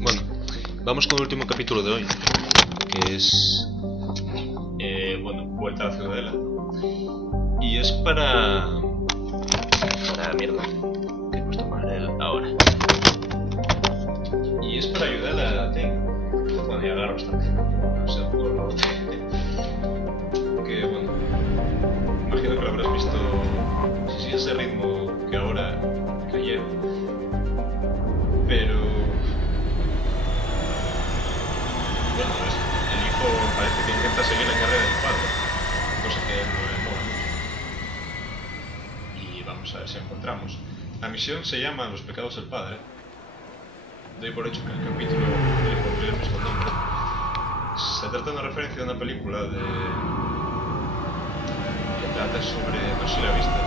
Bueno, vamos con el último capítulo de hoy, que es vuelta a la ciudadela. Y es para mierda, que he puesto mal el ahora. Y es para ayudar a Thane. Bueno, y agarrar bastante. No sé por lo que bueno, imagino que lo habrás visto. Si sigue ese ritmo que ahora, que ayer. Pero bueno, el hijo parece que intenta seguir la carrera del padre, cosa que no le mola mucho. Y vamos a ver si encontramos. La misión se llama Los Pecados del Padre. Doy por hecho que el capítulo le pondré el mismo nombre. Se trata de una referencia de una película que trata sobre... no sé si la viste.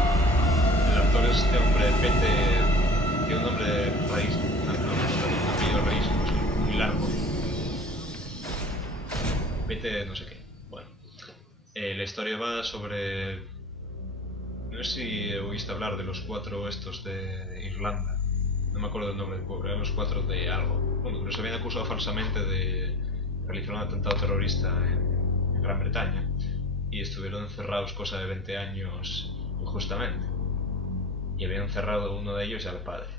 El actor es este hombre Pete, tiene un nombre raíz, un apellido raíz, muy largo. Pete no sé qué. Bueno, la historia va sobre... no sé si oíste hablar de los 4 estos de Irlanda. No me acuerdo del nombre del pueblo, eran los 4 de algo. Bueno, pero se habían acusado falsamente de realizar un atentado terrorista en Gran Bretaña y estuvieron encerrados cosa de 20 años injustamente. Y habían encerrado uno de ellos y al padre.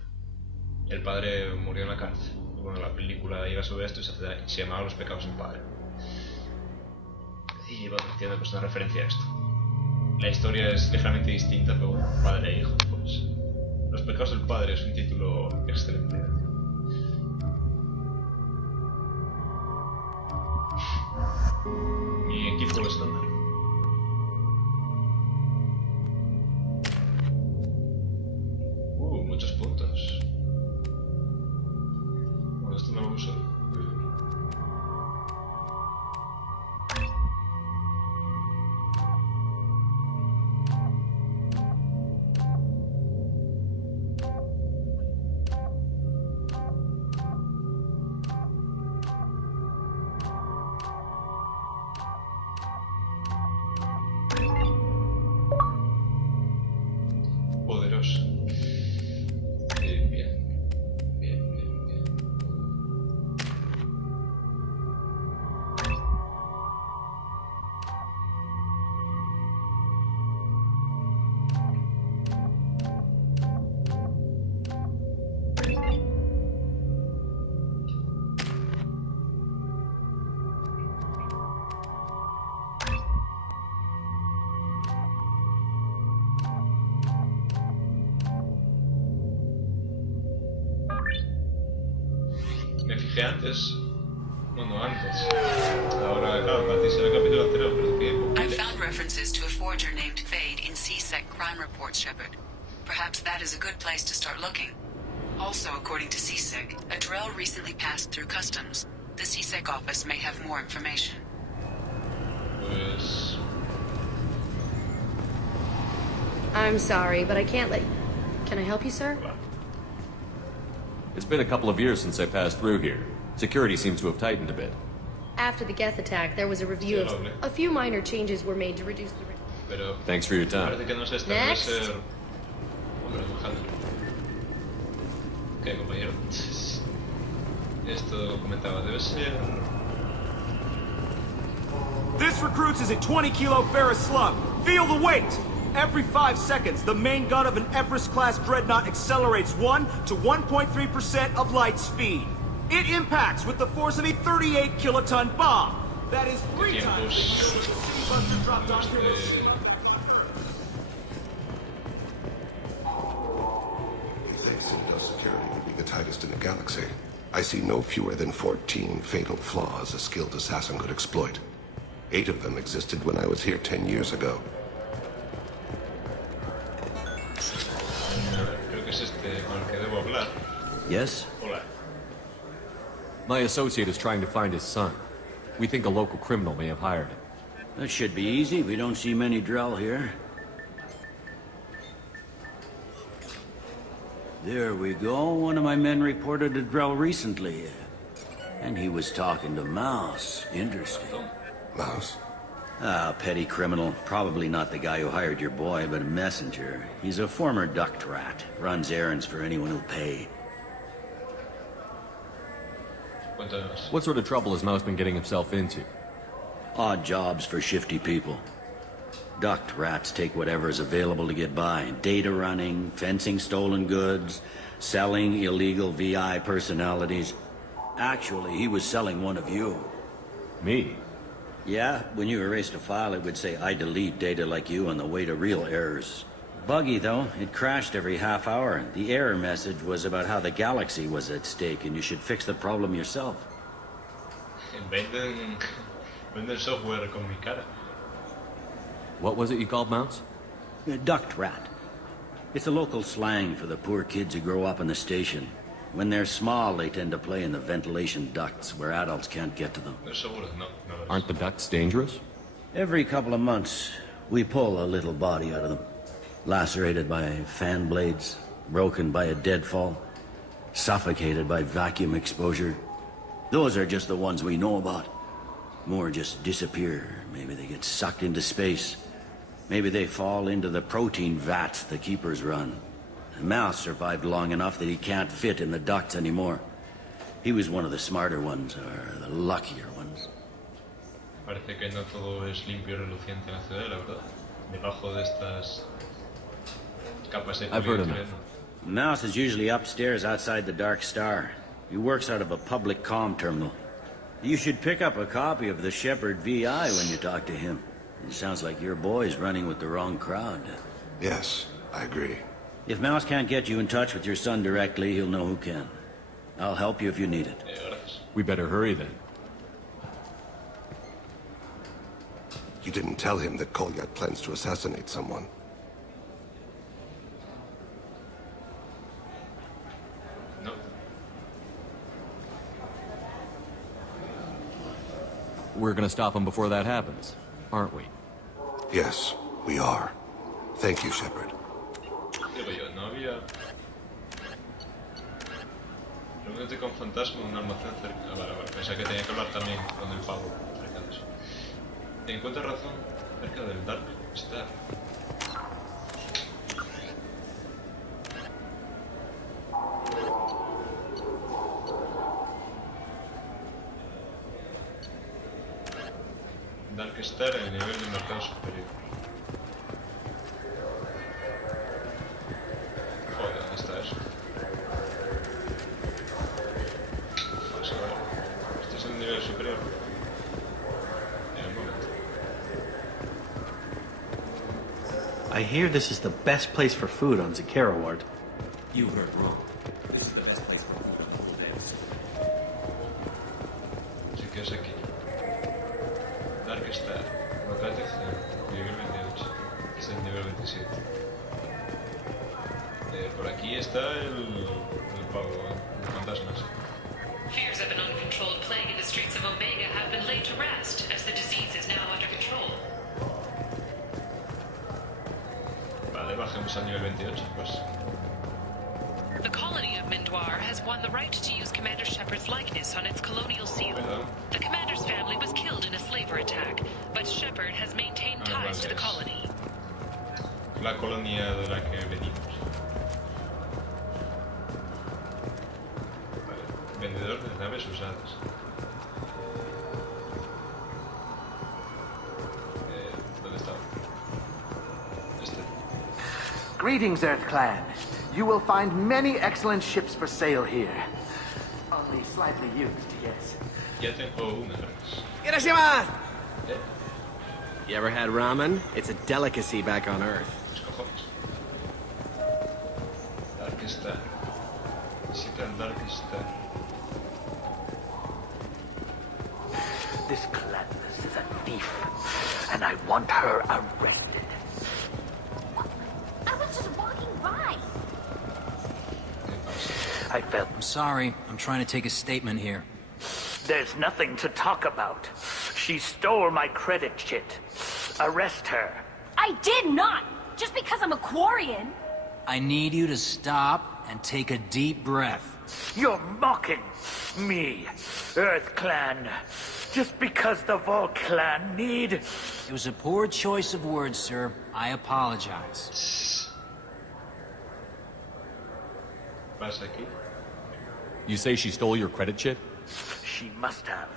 El padre murió en la cárcel. Bueno, la película iba sobre esto y se llamaba Los Pecados del Padre. Y bueno, entiendo que es una referencia a esto. La historia es ligeramente distinta, pero bueno, padre e hijo, pues. Los Pecados del Padre es un título excelente. Mi equipo estándar. Muchos puntos. Bueno, esto no lo uso. Poderoso. Bien. Me fijé antes. Bueno, antes. Ahora, claro, para ti será el capítulo anterior, pero que... I found references to a forger named Thane in CSEC crime reports, Shepard. Perhaps that is a good place to start looking. Also, according to CSEC, a drill recently passed through customs. The CSEC office may have more information. Pues... I'm sorry, but I can't let... Can I help you, sir? It's been a couple of years since I passed through here. Security seems to have tightened a bit. After the Geth attack, there was a review of... A few minor changes were made to reduce the... Pero... Thanks for your time. Parece que no es esta, debe ser... Hombre, Alejandro. ¿Qué, compañero? Esto comentaba, debe ser... This recruits is a 20-kilo ferrous slug. Feel the weight! Every 5 seconds, the main gun of an Everest-class dreadnought accelerates 1 to 1.3% of light speed. It impacts with the force of a 38-kiloton bomb. That is 3 times the buster dropped on Hiroshima. He thinks Windows security would be the tightest in the galaxy. I see no fewer than 14 fatal flaws a skilled assassin could exploit. 8 of them existed when I was here 10 years ago. Creo que es este con el que debo hablar. Yes? Hola. My associate is trying to find his son. We think a local criminal may have hired him. That should be easy. We don't see many Drell here. There we go. One of my men reported a Drell recently. And he was talking to Mouse. Interesting. Mouse? Ah, petty criminal. Probably not the guy who hired your boy, but a messenger. He's a former duct rat. Runs errands for anyone who'll pay. Cuéntanos. What sort of trouble has Mouse been getting himself into? Odd jobs for shifty people. Ducked rats take whatever is available to get by. Data running, fencing stolen goods, selling illegal VI personalities. Actually, he was selling one of you. Me? Yeah, when you erased a file, it would say, I delete data like you on the way to real errors. Buggy, though. It crashed every half hour. The error message was about how the galaxy was at stake, and you should fix the problem yourself. Venden software con mi cara. What was it you called Mouse? Ducked rat. It's a local slang for the poor kids who grow up in the station. When they're small, they tend to play in the ventilation ducts where adults can't get to them. No seguro, no. Aren't the ducts dangerous? Every couple of months, we pull a little body out of them. Lacerated by fan blades, broken by a deadfall, suffocated by vacuum exposure. Those are just the ones we know about. More just disappear. Maybe they get sucked into space. Maybe they fall into the protein vats the keepers run. Mouse survived long enough that he can't fit in the ducts anymore. He was one of the smarter ones, or the luckier ones. Parece que no todo es limpio y reluciente en la ciudadela, ¿verdad? Debajo de estas capas de I've heard enough. polietileno. Mouse is usually upstairs outside the Dark Star. He works out of a public comm terminal. You should pick up a copy of the Shepherd VI when you talk to him. It sounds like your boy's running with the wrong crowd. Yes, I agree. If Mouse can't get you in touch with your son directly, he'll know who can. I'll help you if you need it. Gracias. We better hurry then. You didn't tell him that Kolyat plans to assassinate someone. No. We're gonna stop him before that happens, aren't we? Yes, we are. Thank you, Shepard. Digo yo, no había... Reúnete con Fantasma en un almacén cerca... Ah, vale. Pensé que tenía que hablar también con el pavo cerca de eso. Encuentra razón cerca del Dark Star. Dark Star en el nivel de mercado superior. Joder, ¿dónde está eso? Vamos a ver. Este es el nivel superior. En un momento. I hear this is the best place for food on Zakara Ward. You heard wrong. This is the best place for multiple days. Así que es aquí. Dark Star. Localización. Nivel 28. Es el nivel 27. Por aquí está el pavo, el fantasmas. Fears of an uncontrolled plague in the streets of Omega have been laid to rest, as the disease is now under control. Vale, bajemos al nivel 28, pues. The colony of Mindoir has won the right to use Commander Shepard's likeness on its colonial seal. Hello. The commander's family was killed in a slaver attack, but Shepard has maintained ties to the colony. La colonia de la que venimos. Vale. Vendedor de naves usadas. ¿Dónde está? Este. Greetings, Earth Clan. You will find many excellent ships for sale here. Only slightly used, yes. Ya tengo una, gracias. Hiroshima! ¿Eh? You ever had ramen? It's a delicacy back on Earth. Los cojones. Dark Star. Visita el Dark Star. This Gladness is a thief, and I want her arrested. I was just walking by. I felt I'm sorry. I'm trying to take a statement here. there's nothing to talk about. She stole my credit chit. Arrest her. I did not! Just because I'm a Quarian. I need you to stop and take a deep breath. You're mocking me, Earth Clan. Just because the Vol Clan need... It was a poor choice of words, sir. I apologize. ¿Pasa aquí? You say she stole your credit chit? She must have.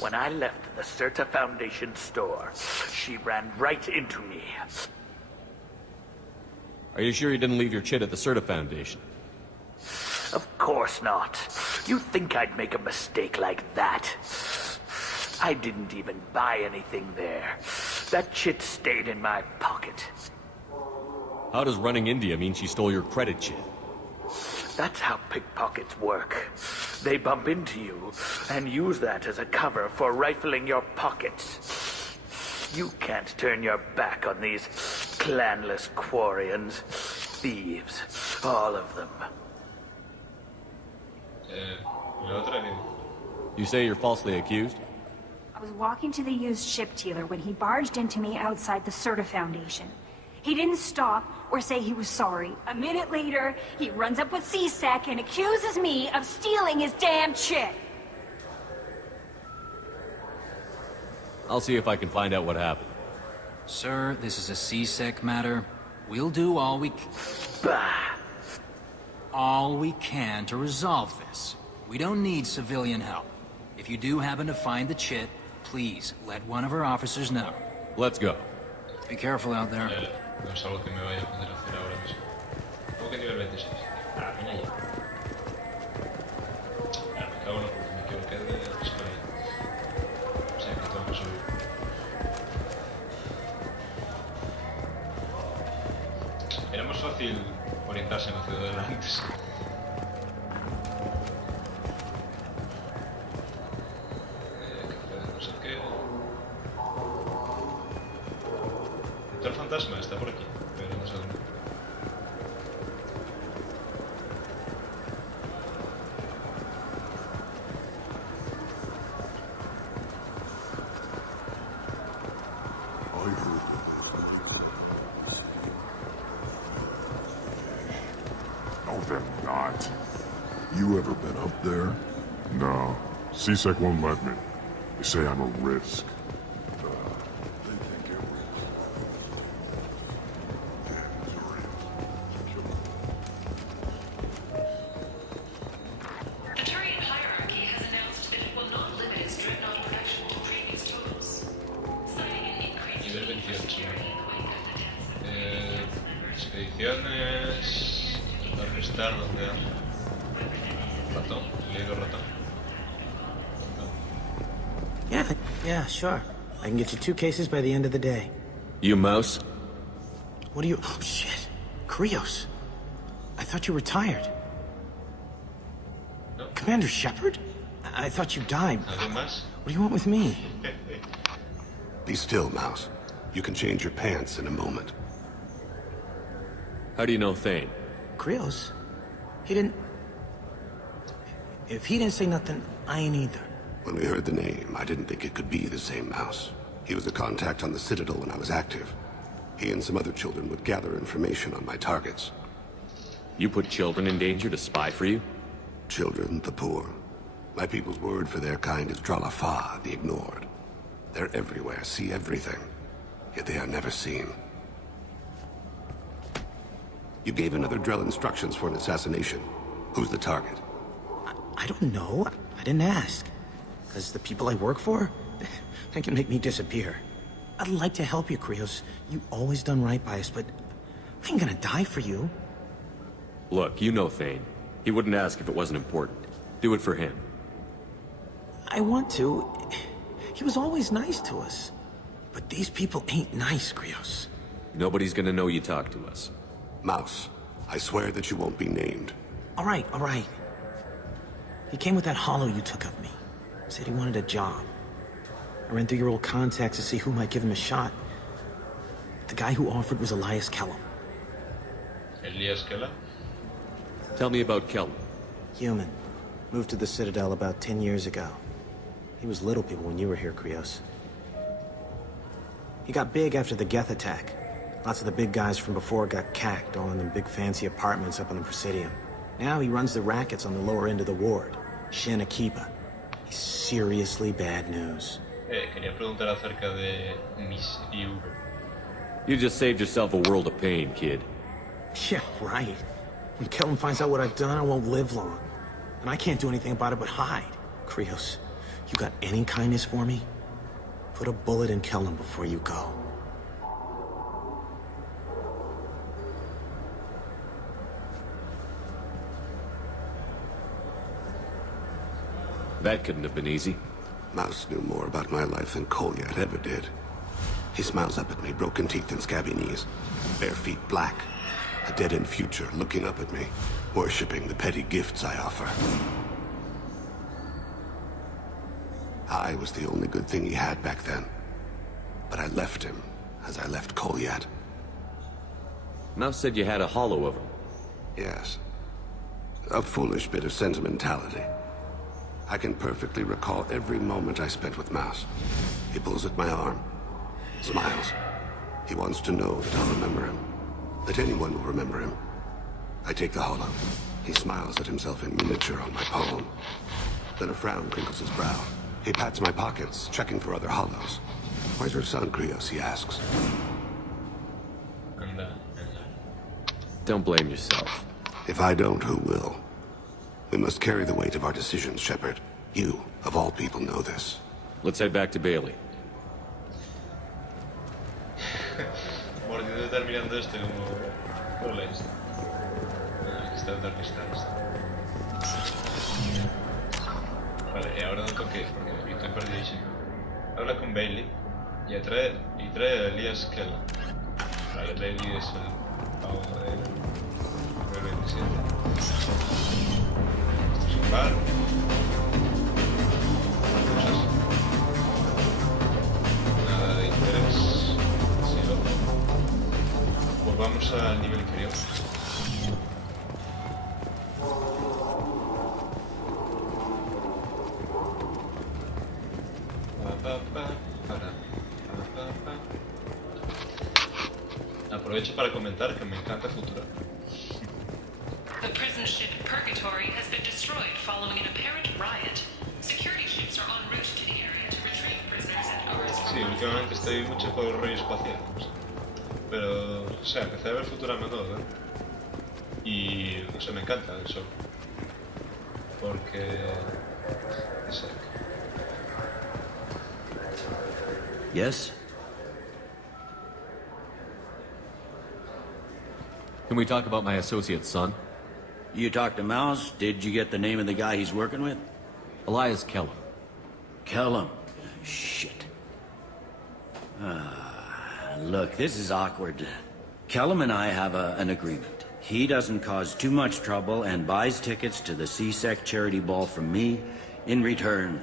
When I left the Certa Foundation store, she ran right into me. Are you sure you didn't leave your chit at the Certa Foundation? Of course not. You think I'd make a mistake like that? I didn't even buy anything there. That chit stayed in my pocket. How does running India mean she stole your credit chit? That's how pickpockets work. They bump into you and use that as a cover for rifling your pockets. You can't turn your back on these clanless quarians. Thieves. All of them. You say you're falsely accused? I was walking to the used ship dealer when he barged into me outside the Certa Foundation. He didn't stop or say he was sorry. A minute later, he runs up with C-Sec and accuses me of stealing his damn chit. I'll see if I can find out what happened. Sir, this is a C-Sec matter. We'll do all we can to resolve this. We don't need civilian help. If you do happen to find the chit, please let one of our officers know. Let's go. Be careful out there. No es algo que me vaya a poder hacer ahora mismo. ¿Cómo que nivel 26? Ah, mira ya. Ah, me cago en la puta, me equivoqué de escalera. O sea que tengo que subir. Era más fácil orientarse en la ciudad de antes. No sé qué. El fantasma está por aquí, pero no sé dónde. No, they're not. You ever been up there? No. C-Sec won't let me. They say I'm a risk. Expediciones... Arrestar donde hay ratón, leído ratón. Yeah, sure. I can get you 2 cases by the end of the day. You mouse? What are you... Oh, shit. Krios. I thought you were retired. No. Commander Shepard? I thought you died. What do you want with me? Be still, Mouse. You can change your pants in a moment. How do you know Thane? Krios? He didn't... If he didn't say nothing, I ain't either. When we heard the name, I didn't think it could be the same Mouse. He was a contact on the Citadel when I was active. He and some other children would gather information on my targets. You put children in danger to spy for you? Children, the poor. My people's word for their kind is Dralafa, the ignored. They're everywhere, see everything. Yet they are never seen. You gave another Drell instructions for an assassination. Who's the target? I don't know. I didn't ask. Because the people I work for, they can make me disappear. I'd like to help you, Krios. You always done right by us, but I ain't gonna die for you. Look, you know Thane. He wouldn't ask if it wasn't important. Do it for him. I want to. He was always nice to us. But these people ain't nice, Krios. Nobody's gonna know you talk to us. Mouse, I swear that you won't be named. All right. He came with that hollow you took of me. Said he wanted a job. I ran through your old contacts to see who might give him a shot. The guy who offered was Elias Kellum. Elias Kellum? Tell me about Kellum. Human. Moved to the Citadel about 10 years ago. He was little people when you were here, Krios. He got big after the Geth attack. Lots of the big guys from before got cacked, all in them big fancy apartments up on the Presidium. Now he runs the rackets on the lower end of the ward. Shin Akiba. He's seriously bad news. Quería preguntar acerca de Miss Yu. You just saved yourself a world of pain, kid. Yeah, right. When Kellum finds out what I've done, I won't live long. And I can't do anything about it but hide. Krios, you got any kindness for me? Put a bullet in Kellum before you go. That couldn't have been easy. Mouse knew more about my life than Kolyat ever did. He smiles up at me, broken teeth and scabby knees. Bare feet black. A dead-end future looking up at me, worshipping the petty gifts I offer. I was the only good thing he had back then. But I left him, as I left Kolyat. Mouse said you had a hollow of him. Yes. A foolish bit of sentimentality. I can perfectly recall every moment I spent with Mouse. He pulls at my arm, smiles. He wants to know that I'll remember him, that anyone will remember him. I take the hollow. He smiles at himself in miniature on my palm. Then a frown crinkles his brow. He pats my pockets, checking for other hollows. Where's your son, Krios? He asks. Don't blame yourself. If I don't, who will? We must carry the weight of our decisions, Shepard. You, of all people, know this. Let's head back to Bailey. Mordido terminando esto como... Hola, esto. Aquí está el Dark Stars. Vale, y ahora no toque, porque estoy perdidísimo. Habla con Bailey y trae a Elias Kellum. Vale, Bailey es el pavo del 27. Esto es un bar. Cosas. Nada de interés. Sí, volvamos al nivel inferior. Aprovecho para comentar que me encanta Futura. The prison ship Purgatory has been destroyed following an apparent riot. Security ships are en route to the area to retrieve prisoners and guards. Sí, últimamente estoy mucho por el rollo espacial. Pero, o sea, empecé a ver Futurama todo, ¿eh? Y, no sé, me encanta eso. Porque... no sé. Yes? Can we talk about my associate's son? You talked to Mouse? Did you get the name of the guy he's working with? Elias Kellum. Kellum. Shit. Look, this is awkward. Kellum and I have an agreement. He doesn't cause too much trouble and buys tickets to the CSEC charity ball from me. In return,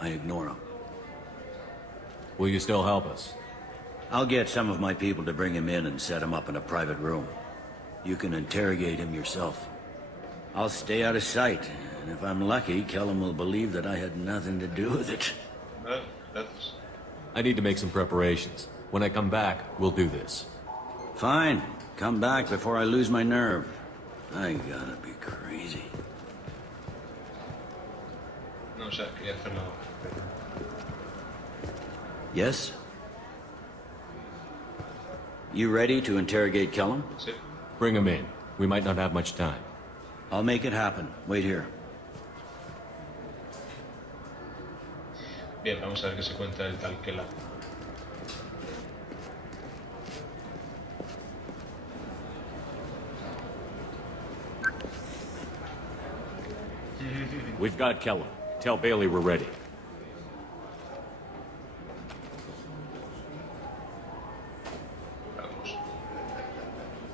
I ignore him. Will you still help us? I'll get some of my people to bring him in and set him up in a private room. You can interrogate him yourself. I'll stay out of sight, and if I'm lucky, Kellum will believe that I had nothing to do with it. That's... I need to make some preparations. When I come back, we'll do this. Fine. Come back before I lose my nerve. I gotta be crazy. No, o sea, quería hacerlo... Yes? You ready to interrogate Kellum? Sí. Bring him in. We might not have much time. I'll make it happen. Wait here. Bien, vamos a ver qué se cuenta el tal Kellum. We've got Kellum. Tell Bailey we're ready.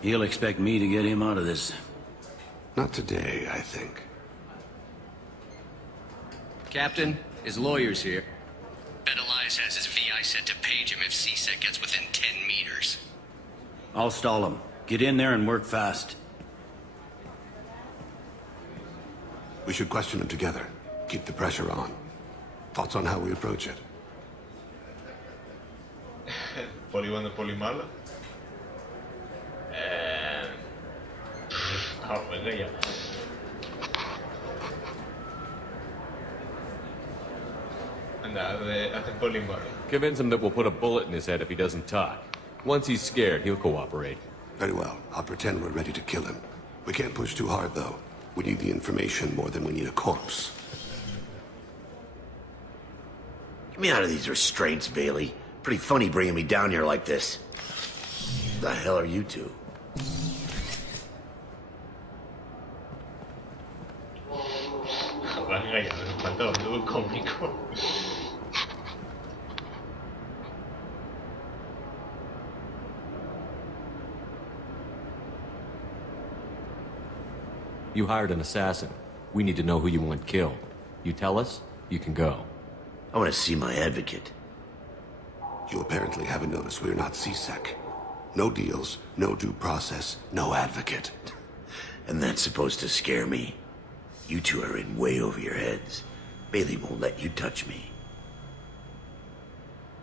He'll expect me to get him out of this. Not today, I think. Captain, his lawyer's here. Bet Elias has his VI set to page him if CSEC gets within 10 meters. I'll stall him. Get in there and work fast. We should question him together. Keep the pressure on. Thoughts on how we approach it? Poli bueno, poli malo. Venga ya. Anda, hace poli malo. Convince him that we'll put a bullet in his head if he doesn't talk. Once he's scared, he'll cooperate. Very well. I'll pretend we're ready to kill him. We can't push too hard, though. We need the information more than we need a corpse. Get me out of these restraints, Bailey. Pretty funny bringing me down here like this. The hell are you two? You hired an assassin. We need to know who you want killed. You tell us, you can go. I want to see my advocate. You apparently haven't noticed we're not CSEC. No deals, no due process, no advocate. And that's supposed to scare me? You two are in way over your heads. Bailey won't let you touch me.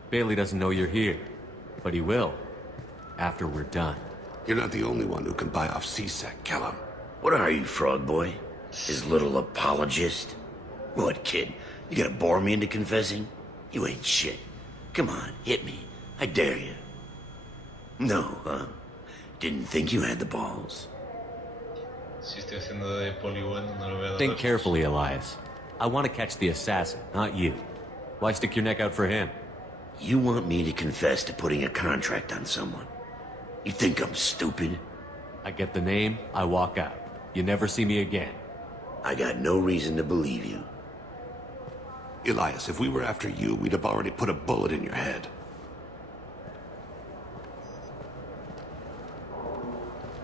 Bailey doesn't know you're here, but he will, after we're done. You're not the only one who can buy off CSEC, Kellum. What are you, Frog Boy? His little apologist? What, kid? You gonna bore me into confessing? You ain't shit. Come on, hit me. I dare you. No, huh? Didn't think you had the balls. Think carefully, Elias. I want to catch the assassin, not you. Why stick your neck out for him? You want me to confess to putting a contract on someone? You think I'm stupid? I get the name, I walk out. You never see me again. I got no reason to believe you. Elias, if we were after you, we'd have already put a bullet in your head.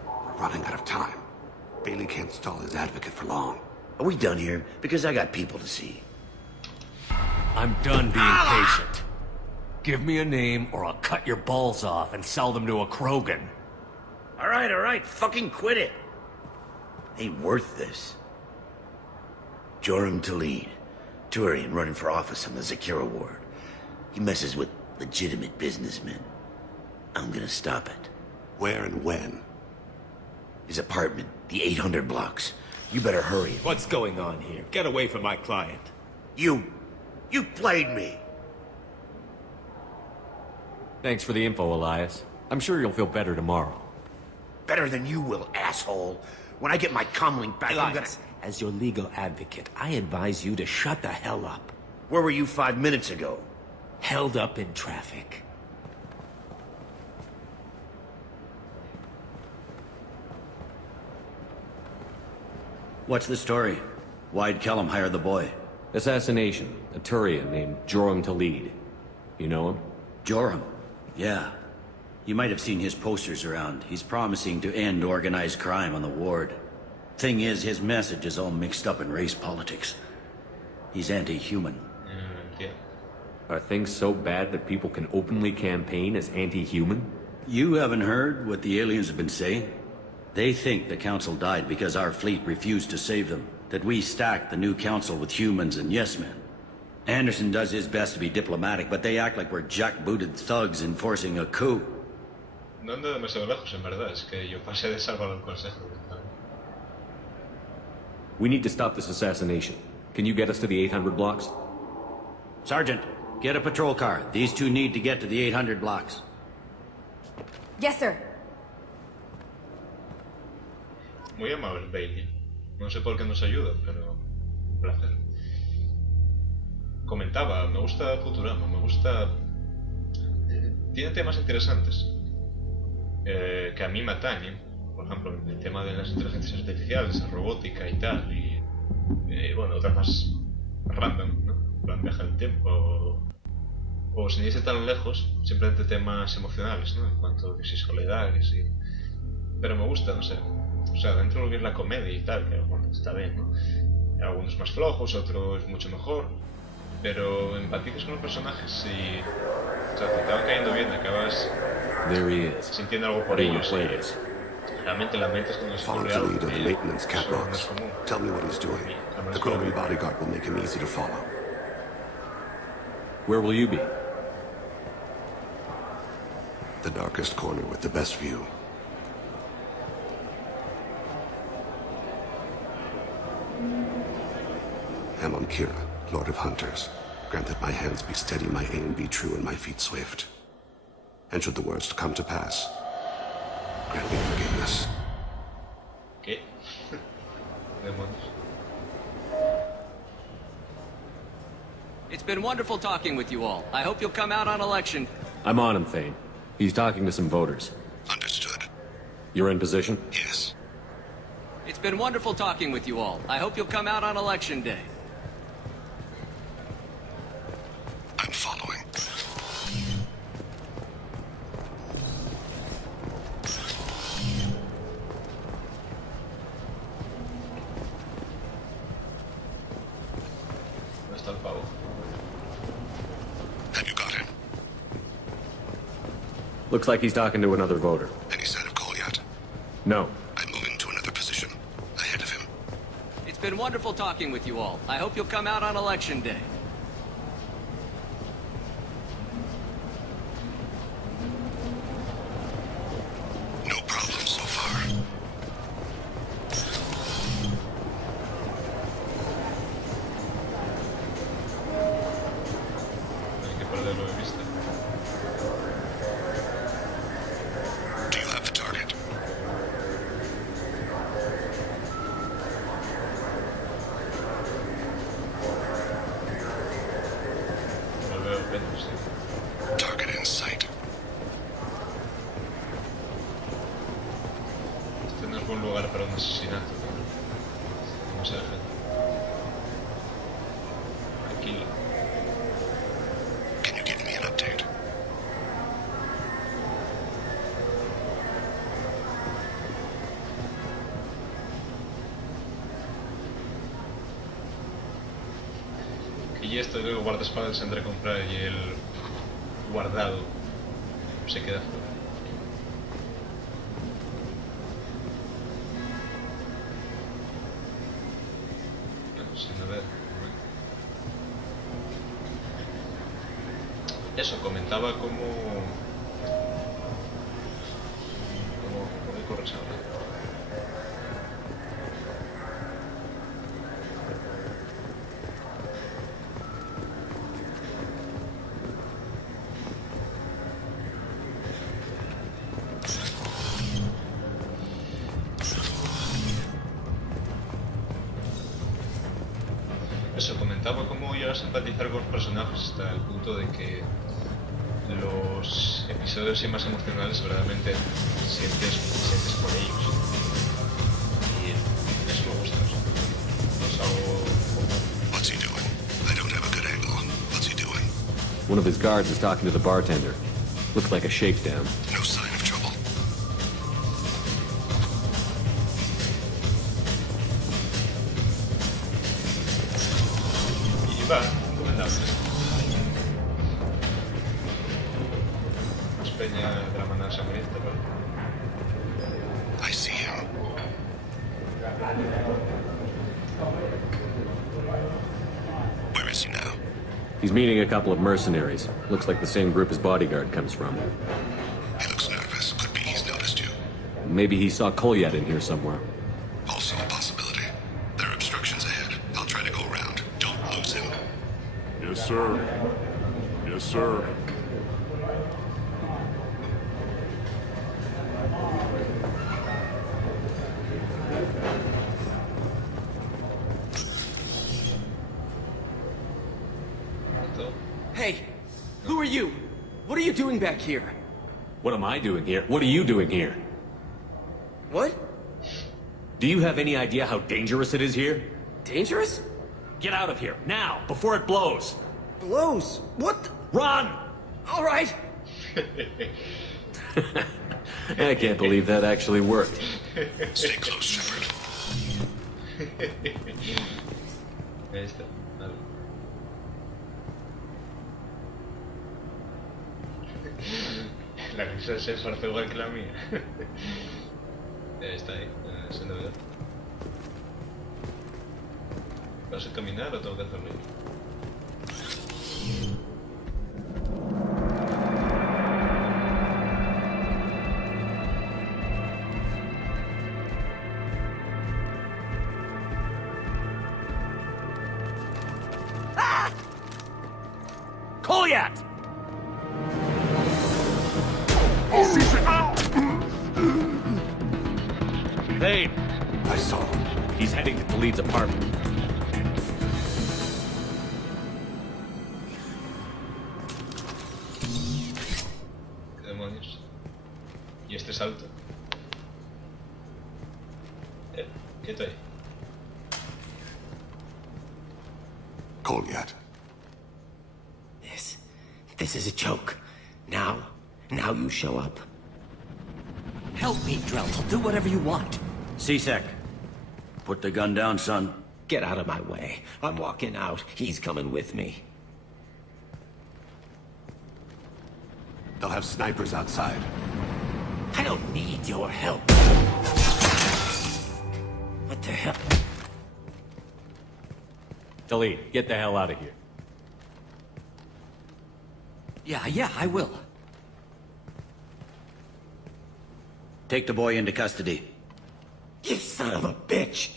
We're running out of time. Bailey can't stall his advocate for long. Are we done here? Because I got people to see. I'm done being patient. Give me a name or I'll cut your balls off and sell them to a Krogan. All right, fucking quit it. Ain't worth this. Joram Talid, Turian running for office on the Zakira ward. He messes with legitimate businessmen. I'm gonna stop it. Where and when? His apartment, the 800 blocks. You better hurry. What's going on here? Get away from my client. You played me. Thanks for the info, Elias. I'm sure you'll feel better tomorrow. Better than you will, asshole. When I get my comlink back, Elias, I'm gonna... as your legal advocate, I advise you to shut the hell up. Where were you 5 minutes ago? Held up in traffic. What's the story? Why'd Kellum hire the boy? Assassination. A Turian named Joram Talid. You know him? Joram? Yeah. You might have seen his posters around. He's promising to end organized crime on the ward. Thing is, his message is all mixed up in race politics. He's anti-human. Yeah. Are things so bad that people can openly campaign as anti-human? You haven't heard what the aliens have been saying? They think the council died because our fleet refused to save them. That we stacked the new council with humans and yes-men. Anderson does his best to be diplomatic, but they act like we're jackbooted thugs enforcing a coup. No ando demasiado lejos, en verdad. Es que yo pasé de salvar el consejo. We need to stop this assassination. Can you get us to the 800 blocks? Sergeant, get a patrol car. These two need to get to the 800 blocks. Yes, sir. Muy amable, Bailey. No sé por qué nos ayuda, pero... un placer. Comentaba, me gusta Futurama, me gusta... Tiene temas interesantes. Que a mí me atañen. Por ejemplo, el tema de las inteligencias artificiales, la robótica y tal. Y bueno, otras más random, ¿no? Plan viaje del tiempo. O sin irse tan lejos, simplemente temas emocionales, ¿no? En cuanto a que si soledad, que si... Pero me gusta, no sé. O sea, dentro de lo que es la comedia y tal, que bueno, está bien, ¿no? Algunos más flojos, otros mucho mejor. Pero empatizas con los personajes y... O sea, te acaban cayendo bien, acabas... sintiendo algo por ellos. Realmente la mente es cuando se ocurre algo. Follow the maintenance catwalks. Tell me what he's doing. The Krogan bodyguard will make him easy to follow. Where will you be? The darkest corner with the best view. Amon Kira, Lord of Hunters. Grant that my hands be steady, my aim be true, and my feet swift. And should the worst come to pass, grant me forgiveness. It's been wonderful talking with you all. I hope you'll come out on election. I'm on him, Thane. He's talking to some voters. Understood. You're in position? Yes. It's been wonderful talking with you all. I hope you'll come out on election day. I'm following. ¿Dónde está el pavo? Have you got him? Looks like he's talking to another voter. Any sign of Kolyat? No. I'm moving to another position. Ahead of him. It's been wonderful talking with you all. I hope you'll come out on election day. No problem so far. Hay que perderlo de vista. Do you have the target? Lo veo menos, sí. Target in sight. Este no es buen lugar para un asesinato, ¿no? Demasiada gente. Tranquila. Can you give me an update? Y esto de guardaespaldas entre comprar y el guardado se queda fuera. No, sin ver. Eso, comentaba cómo corres ahora. Eso, comentaba cómo llegas a empatizar con los personajes hasta el punto de que los episodios así más emocionales verdaderamente sientes por ellos. Y eso me gusta. No es algo como... What's he doing? I don't have a good angle. What's he doing? One of his guards is talking to the bartender. Looks like a shakedown. No sign of trouble. Y va, recomendable. Más peña de la manera sangrienta, ¿vale? I see him. Where is he now? He's meeting a couple of mercenaries. Looks like the same group his bodyguard comes from. He looks nervous. Could be he's noticed you. Maybe he saw Kolyat in here somewhere. Also a possibility. There are obstructions ahead. I'll try to go around. Don't lose him. Yes, sir. Yes, sir. Hey, who are you? What are you doing back here? What am I doing here? What are you doing here? What? Do you have any idea how dangerous it is here? Dangerous? Get out of here, now, before it blows! Blows? What the... Run! All right. I can't believe that actually worked. Stay close, Shepard. Ahí está. Vale. La risa se esforzó igual que la mía. Está ahí, ese novedad. ¿Vas a caminar o tengo que hacerlo yo? Kolyat! Thane! I saw him. He's heading to Khalid's apartment. salto. Quieto ahí. Goliath. This is a joke. Now you show up. Help me, Drell. I'll do whatever you want. C-Sec, put the gun down, son. Get out of my way. I'm walking out. He's coming with me. They'll have snipers outside. I don't need your help. What the hell? Thane, get the hell out of here. Yeah, I will. Take the boy into custody. You son of a bitch!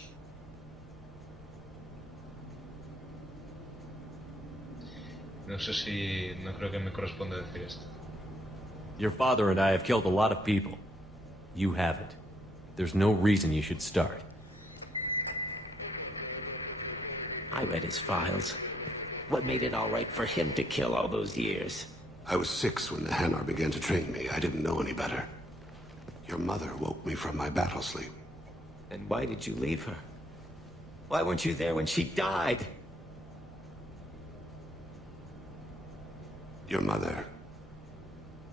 No sé si... no creo que me corresponde decir esto. Your father and I have killed a lot of people. You haven't. There's no reason you should start. I read his files. What made it all right for him to kill all those years? I was 6 when the Hanar began to train me. I didn't know any better. Your mother woke me from my battle sleep. And why did you leave her? Why weren't you there when she died? Your mother...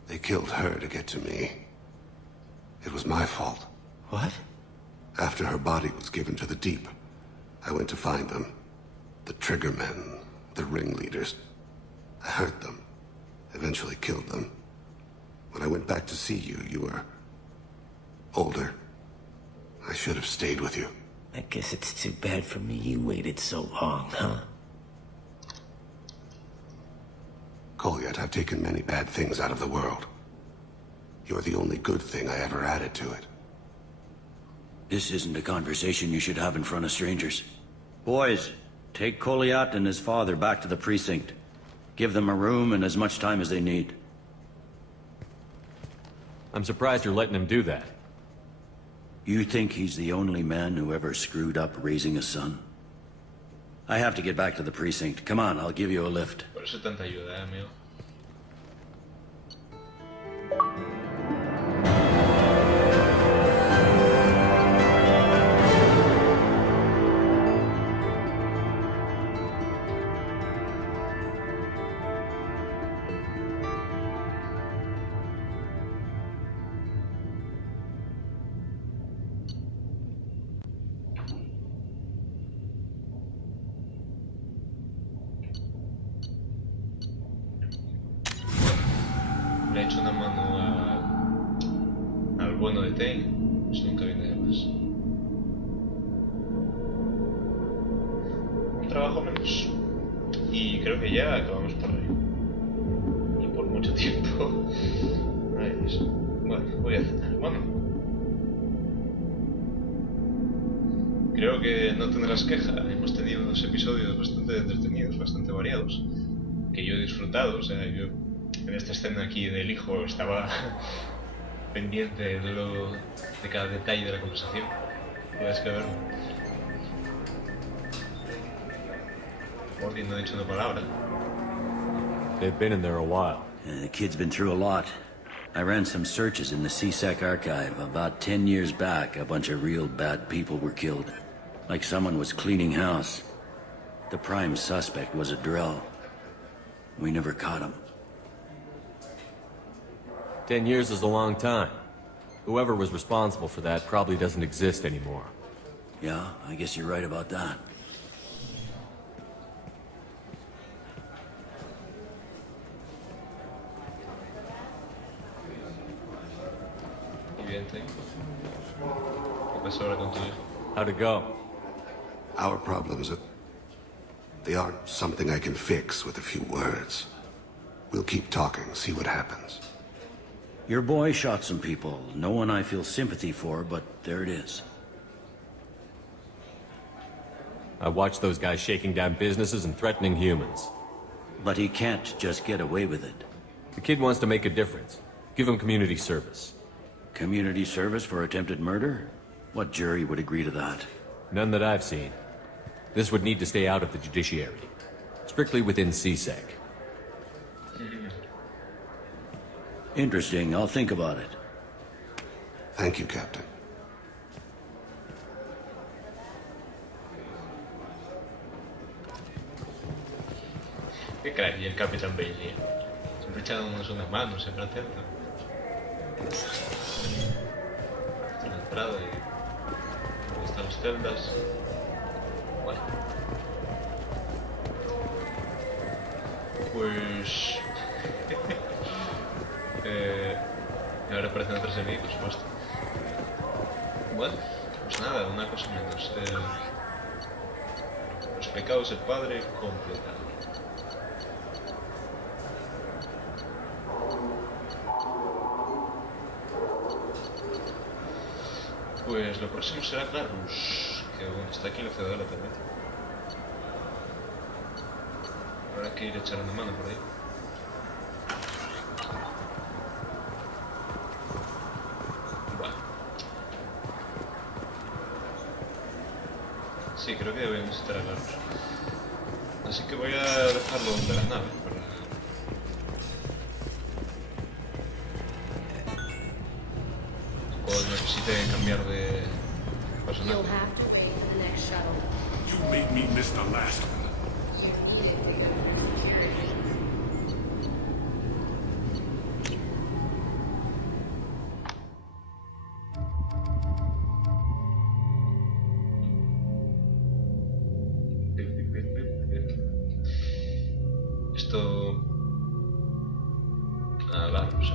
they killed her to get to me. It was my fault. What? After her body was given to the Deep, I went to find them. The Triggermen, the ringleaders. I hurt them. Eventually killed them. When I went back to see you, you were... older. I should have stayed with you. I guess it's too bad for me you waited so long, huh? Goliath, I've taken many bad things out of the world. You're the only good thing I ever added to it. This isn't a conversation you should have in front of strangers. Boys, take Goliath and his father back to the precinct. Give them a room and as much time as they need. I'm surprised you're letting him do that. You think he's the only man who ever screwed up raising a son? I have to get back to the precinct. Come on, I'll give you a lift. Por eso tanta ayuda, amigo. Le he hecho una mano al bueno de Thane, eso nunca viene de más. Un trabajo menos. Y creo que ya acabamos por ahí. Y por mucho tiempo. Ay, Dios. Bueno, voy a cenar. Bueno. Creo que no tendrás queja. Hemos tenido 2 episodios bastante entretenidos, bastante variados. Que yo he disfrutado, o sea, yo... En esta escena aquí del hijo estaba pendiente de cada detalle de la conversación. Tienes que verlo. Morty no ha dicho una palabra. They've been in there a while. The kid's been through a lot. I ran some searches in the C-Sec archive. About 10 years back, a bunch of real bad people were killed. Like someone was cleaning house. The prime suspect was a Drell. We never caught him. 10 years is a long time. Whoever was responsible for that probably doesn't exist anymore. Yeah, I guess you're right about that. Y bien, Thane. ¿Qué pasó ahora con tu hijo? How'd it go? Our problems are... they aren't something I can fix with a few words. We'll keep talking, see what happens. Your boy shot some people. No one I feel sympathy for, but there it is. I watched those guys shaking down businesses and threatening humans. But he can't just get away with it. The kid wants to make a difference. Give him community service. Community service for attempted murder? What jury would agree to that? None that I've seen. This would need to stay out of the judiciary. Strictly within C-Sec. Interesting. I'll think about it. Thank you, Captain. Qué crack, y el Capitán Bailey. Siempre echándonos unas manos, siempre atento. Está la entrada y... Ahí están las celdas. Bueno. Pues... ahora aparecen otros enemigos, por supuesto. Bueno, pues nada, una cosa menos. Los pecados del Padre completado. Pues lo próximo será Garrus, que bueno, está aquí en la ciudadela también. Habrá que ir a echar una mano por ahí. Bueno. Sí, creo que debemos visitar a Garrus. Así que voy a dejarlo de la nave para... Cuando necesite cambiar de personaje. You'll have to wait for the next shuttle. You made me miss the last one. Esto... Garrus,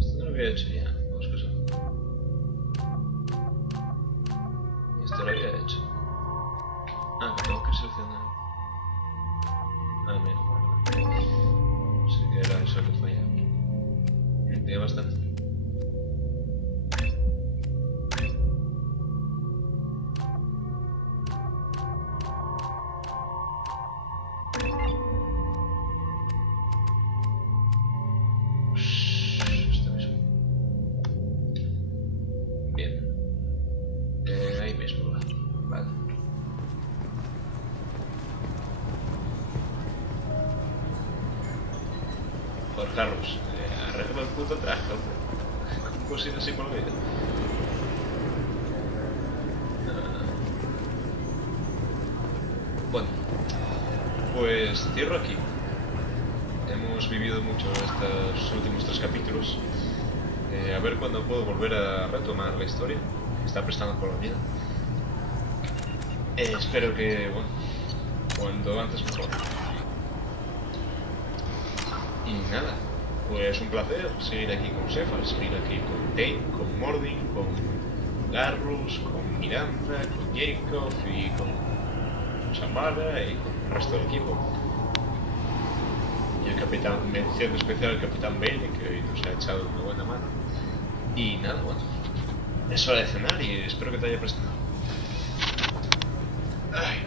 Esto no lo había hecho ya, vamos a ver. Esto lo había hecho. Ah, que tengo que seleccionar. Ah, mira, vale. Sí que era eso que fallaba. Tiene bastante. Esto mismo. Bien. Ahí mismo va. Vale. Por Garrus, arregla el puto traje, hombre. Con cositas así por la vida. Bueno, pues cierro aquí. Hemos vivido mucho estos últimos 3 capítulos. A ver cuándo puedo volver a retomar la historia. Me está prestando por la vida. Espero que, bueno, cuanto antes mejor. Y nada, pues un placer seguir aquí con Sefa, seguir aquí con Thane, con Mordin, con Garrus, con Miranda, con Jacob y con Samara y con el resto del equipo. Y el capitán, mención especial al capitán Bailey, que hoy nos ha echado una buena mano. Y nada, bueno, es hora de cenar y espero que te haya prestado. Ay.